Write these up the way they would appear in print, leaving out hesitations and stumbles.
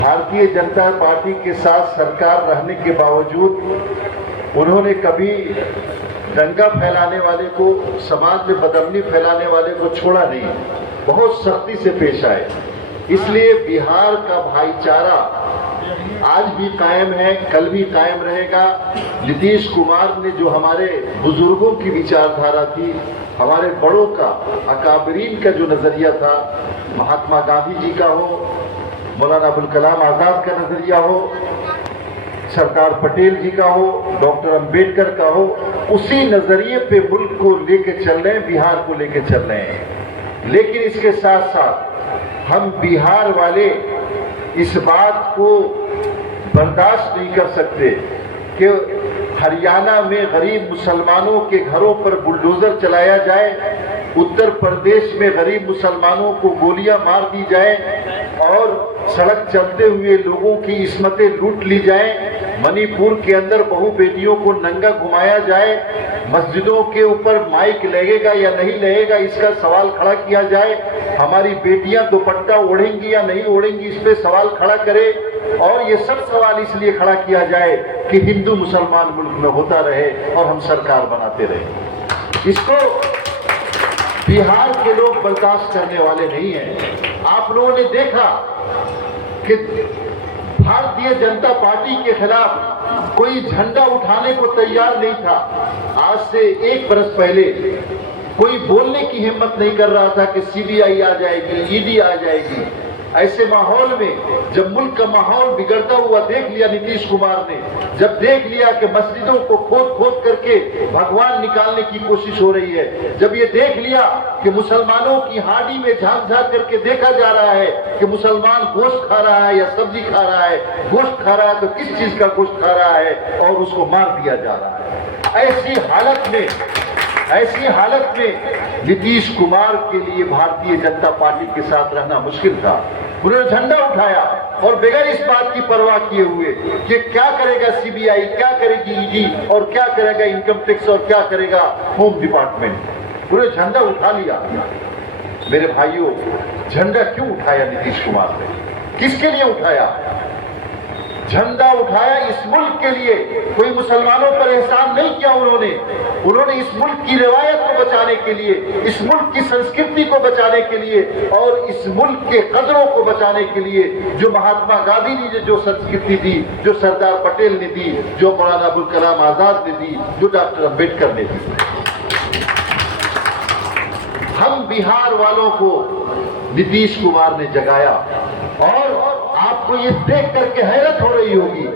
Bharatiya Janata party के साथ सरकार रहने के बावजूद उन्होंने कभी दंगा फैलाने वाले को, समाज में बदअमनी फैलाने वाले को छोड़ा नहीं, बहुत सख्ती से पेश आए। इसलिए बिहार का भाईचारा आज भी कायम है, कल भी कायम रहेगा। नीतीश कुमार ने जो हमारे बुजुर्गों की विचारधारा थी, हमारे बड़ों का, अकाबरीन का जो नजरिया था, महात्मा गांधी जी का हो, मौलाना अबुल कलाम आजाद का नजरिया हो, सरदार पटेल जी का हो, डॉक्टर अंबेडकर का हो, उसी नजरिए पे मुल्क को लेके चल रहे हैं, बिहार को लेके चल रहे हैं। लेकिन इसके साथ साथ हम बिहार वाले इस बात को बर्दाश्त नहीं कर सकते कि हरियाणा में गरीब मुसलमानों के घरों पर बुलडोजर चलाया जाए, उत्तर प्रदेश में गरीब मुसलमानों को गोलियां मार दी जाए और सड़क चलते हुए लोगों की इस्मतें लूट ली जाए, मणिपुर के अंदर बहू बेटियों को नंगा घुमाया जाए, मस्जिदों के ऊपर माइक लगेगा या नहीं लगेगा इसका सवाल खड़ा किया जाए, हमारी बेटियां दुपट्टा ओढ़ेंगी या नहीं ओढ़ेंगी इस पे सवाल खड़ा करे, और ये सब सवाल इसलिए खड़ा किया जाए कि हिंदू मुसलमान मुल्क में होता रहे और हम सरकार बनाते रहे। इसको बिहार के लोग बर्दाश्त करने वाले नहीं हैं। आप लोगों ने देखा कि भारतीय जनता पार्टी के खिलाफ कोई झंडा उठाने को तैयार नहीं था। आज से 1 बरस पहले कोई बोलने की हिम्मत नहीं कर रहा था कि सीबीआई आ जाएगी, ईडी आ जाएगी। ऐसे माहौल में जब मुल्क का माहौल बिगड़ता हुआ देख लिया नीतीश कुमार ने, जब देख लिया कि मस्जिदों को खोद खोद करके भगवान निकालने की कोशिश हो रही है, जब ये देख लिया कि मुसलमानों की हांडी में झांक झांक करके देखा जा रहा है कि मुसलमान गोश्त खा रहा है या सब्जी खा रहा है, गोश्त खा रहा है तो किस चीज का गोश्त खा रहा है, और उसको मार दिया जा रहा है। ऐसी हालत में नीतीश कुमार के लिए भारतीय जनता पार्टी के साथ रहना मुश्किल था। उन्होंने झंडा उठाया और बगैर इस बात की परवाह किए हुए कि क्या करेगा सीबीआई, क्या करेगी ईडी, और क्या करेगा इनकम टैक्स, और क्या करेगा होम डिपार्टमेंट, उन्होंने झंडा उठा लिया। मेरे भाइयों, झंडा क्यों उठाया नीतीश कुमार ने? किसके लिए उठाया? झंडा उठाया इस मुल्क के लिए। कोई मुसलमानों पर एहसान नहीं किया उन्होंने इस मुल्क की रिवायत को बचाने के लिए, इस मुल्क की संस्कृति को बचाने के लिए और इस मुल्क के कदरों को बचाने के लिए, जो महात्मा गांधी ने जो संस्कृति दी, जो सरदार पटेल ने दी, जो मौलाना अबुल कलाम आजाद ने दी, जो डॉक्टर अंबेडकर ने दी। हम बिहार वालों को नीतीश कुमार ने जगाया, और आपको ये देख करके हैरत हो रही होगी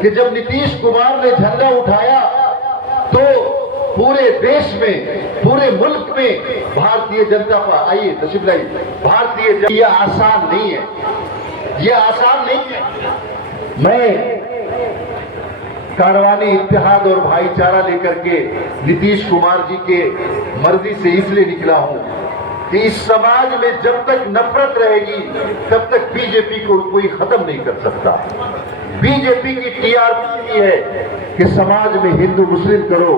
कि जब नीतीश कुमार ने झंडा उठाया तो पूरे देश में, पूरे मुल्क में भारतीय जनता पार्टी, आइए तशरीफ लाइए, भारतीय जनता, ये आसान नहीं है, ये आसान नहीं है। मैं कारवानी इत्तेहाद और भाईचारा लेकर के नीतीश कुमार जी के मर्जी से इसलिए निकला हूं कि इस समाज में जब तक नफरत रहेगी तब तक बीजेपी को कोई खत्म नहीं कर सकता। बीजेपी की टीआरपी है कि समाज में हिंदू मुस्लिम करो,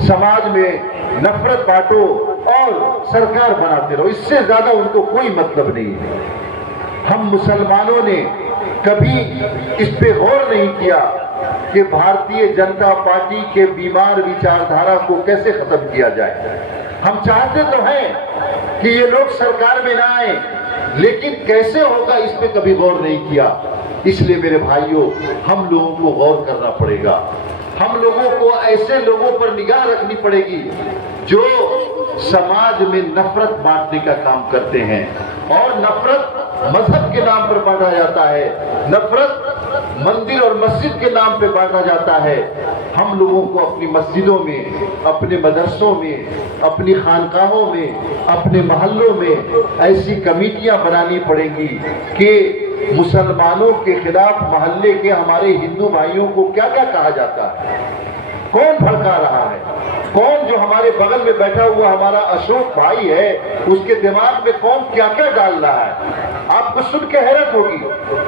समाज में नफरत बांटो और सरकार बनाते रहो, इससे ज्यादा उनको कोई मतलब नहीं है। हम मुसलमानों ने कभी इस पे गौर नहीं किया कि भारतीय जनता पार्टी के बीमार विचारधारा को कैसे खत्म किया जाए। हम चाहते तो हैं कि ये लोग सरकार में ना आए, लेकिन कैसे होगा इस पे कभी गौर नहीं किया। इसलिए मेरे भाइयों, हम लोगों को गौर करना पड़ेगा। हम लोगों को ऐसे लोगों पर निगाह रखनी पड़ेगी जो समाज में नफरत बांटने का काम करते हैं, और नफरत मजहब के नाम पर बांटा जाता है, नफरत मंदिर और मस्जिद के नाम पे बांटा जाता है। हम लोगों को अपनी मस्जिदों में, अपने मदरसों में, अपनी खानकाहों में, अपने मोहल्लों में ऐसी कमेटियां बनानी पड़ेंगी कि मुसलमानों के खिलाफ मोहल्ले के हमारे हिंदू भाइयों को क्या क्या कहा जाता है, कौन भड़का रहा है, कौन जो हमारे बगल में बैठा हुआ हमारा अशोक भाई है, उसके दिमाग में कौन क्या क्या डाल रहा है। आपको सुन के हैरत होगी।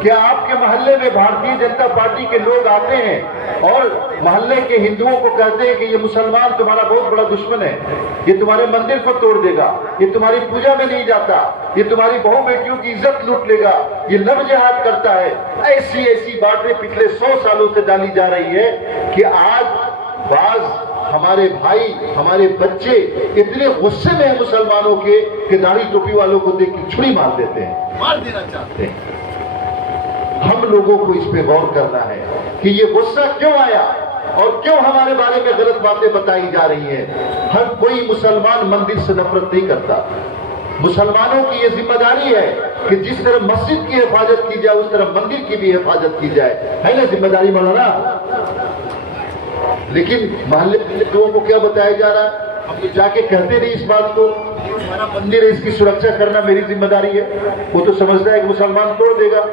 क्या आपके मोहल्ले में भारतीय जनता पार्टी के लोग आते हैं और मोहल्ले के हिंदुओं को कहते हैं कि ये मुसलमान तुम्हारा बहुत बड़ा दुश्मन है, ये तुम्हारे मंदिर को तोड़ देगा, ये तुम्हारी पूजा में नहीं जाता, ये तुम्हारी बहु बेटियों की इज्जत लूट लेगा, ये लव जिहाद करता है। ऐसी ऐसी बातें पिछले 100 सालों से डाली जा रही है कि आज बाज हमारे भाई, हमारे बच्चे इतने गुस्से में हैं मुसलमानों के कि दाढ़ी टोपी वालों को देख के छुरी मार देते हैं, मार देना चाहते हैं। हम लोगों को इस पे गौर करना है कि ये गुस्सा क्यों आया और क्यों हमारे बारे में गलत बातें बताई जा रही हैं। हर कोई मुसलमान मंदिर से नफरत नहीं करता। मुसलमानों की ये जिम्मेदारी है कि जिस तरह मस्जिद की हिफाजत की जाए उस तरह मंदिर की भी हिफाजत की जाए, है ना जिम्मेदारी मौलाना। लेकिन मोहल्ले के लोगों को क्या बताया जा रहा है, हम तो जाके कहते नहीं इस बात को, हमारा मंदिर है इसकी सुरक्षा करना मेरी जिम्मेदारी है। वो तो समझता है कि मुसलमान तोड़ देगा।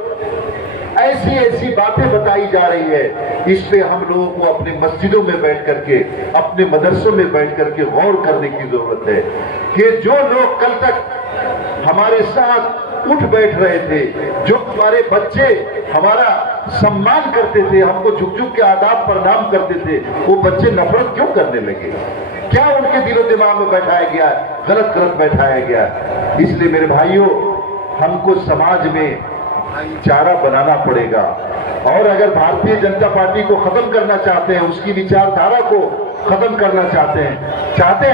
ऐसी ऐसी बातें बताई जा रही है। इस पे हम लोगों को अपने मस्जिदों में बैठ करके, अपने मदरसों में बैठ करके गौर करने की जरूरत है कि जो लोग कल तक हमारे साथ उठ बैठ रहे थे, जो हमारे बच्चे हमारा सम्मान करते थे, हमको झुक झुक के आदाब प्रणाम करते थे, वो बच्चे नफरत क्यों करने लगे? क्या उनके दिलो दिमाग में बैठाया गया, गलत गलत बैठाया गया? इसलिए मेरे भाइयों, हमको समाज में भाईचारा बनाना पड़ेगा। और अगर भारतीय जनता पार्टी को खत्म करना चाहते हैं, उसकी विचारधारा को खत्म करना चाहते हैं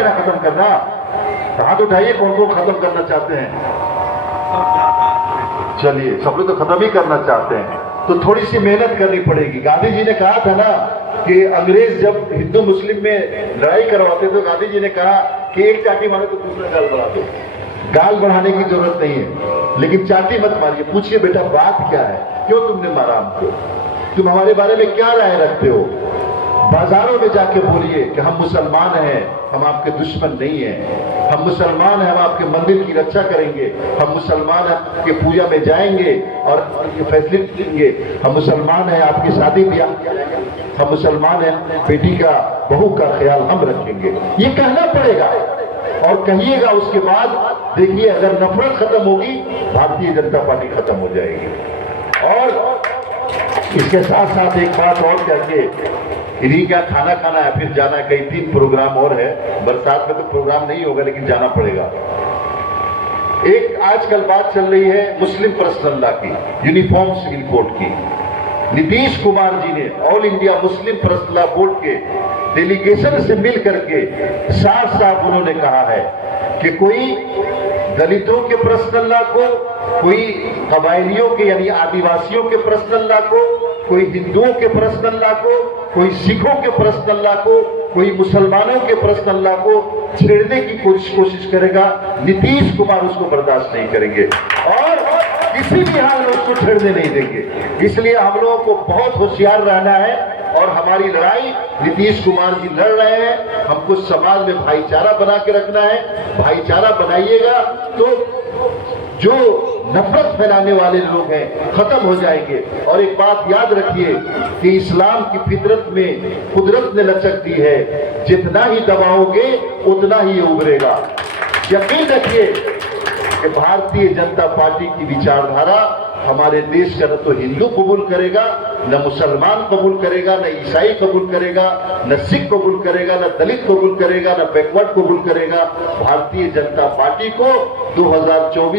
ना खत्म करना, हाथ उठाइए कौन कौन खत्म करना चाहते हैं। चलिए, सब लोग तो खत्म ही करना चाहते हैं, तो थोड़ी सी मेहनत करनी पड़ेगी। गांधी जी ने कहा था ना कि अंग्रेज जब हिंदू मुस्लिम में लड़ाई करवाते तो गांधी जी ने कहा कि एक चाटी मारे तो दूसरा गाल बढ़ा दो। गाल बढ़ाने की जरूरत नहीं है, लेकिन चाटी मत मारिए। पूछिए बेटा बात क्या है, क्यों तुमने मारा हमको, तुम हमारे बारे में क्या राय रखते हो। बाजारों में जाके बोलिए कि हम मुसलमान हैं, हम आपके दुश्मन नहीं हैं, हम मुसलमान हैं, हम आपके मंदिर की रक्षा करेंगे, हम मुसलमान हैं, आपके पूजा में जाएंगे और ये फैसिलिटी देंगे, हम मुसलमान हैं, आपकी शादी ब्याह, हम मुसलमान हैं, बेटी का बहू का ख्याल हम रखेंगे। ये कहना पड़ेगा और कहिएगा। उसके बाद देखिए, अगर नफरत खत्म होगी, भारतीय जनता पार्टी खत्म हो जाएगी। और इसके साथ साथ एक बात और कहके इन्हीं क्या खाना खाना है, फिर जाना है, कई 3 प्रोग्राम और है। बरसात में तो प्रोग्राम नहीं होगा, लेकिन जाना पड़ेगा। एक आजकल बात चल रही है मुस्लिम पर्सनल लॉ की, यूनिफॉर्म सिविल कोड की। नीतीश कुमार जी ने all India Muslim personal law board के डेलीगेशन से मिल करके साफ साफ उन्होंने कहा है कि कोई दलितों के पर्सनल लॉ को, कोई कबायलियों के यानी आदिवासियों के पर्सनल लॉ को, कोई हिंदुओं के पर्सनल लॉ को, कोई सिखों के पर्सनल लॉ को, कोई मुसलमानों के पर्सनल लॉ को छेड़ने की कोशिश करेगा, नीतीश कुमार उसको बर्दाश्त नहीं करेंगे और किसी भी हाल में उसको छेड़ने नहीं देंगे। इसलिए हम लोगों को बहुत होशियार रहना है और हमारी लड़ाई नीतीश कुमार जी लड़ रहे हैं। हमको समाज में भाईचारा बना के रखना है। भाईचारा बनाइएगा तो जो नफरत फैलाने वाले लोग हैं खत्म हो जाएंगे। और एक बात याद रखिए कि इस्लाम की फितरत में कुदरत ने लचक दी है, जितना ही दबाओगे उतना ही उभरेगा। यकीन रखिए कि भारतीय जनता पार्टी की विचारधारा हमारे देश का न तो हिंदू कबूल करेगा, न मुसलमान कबूल करेगा, न ईसाई कबूल करेगा, न सिख कबूल करेगा, न दलित कबूल करेगा, न बैकवर्ड कबूल करेगा। भारतीय जनता पार्टी को 2024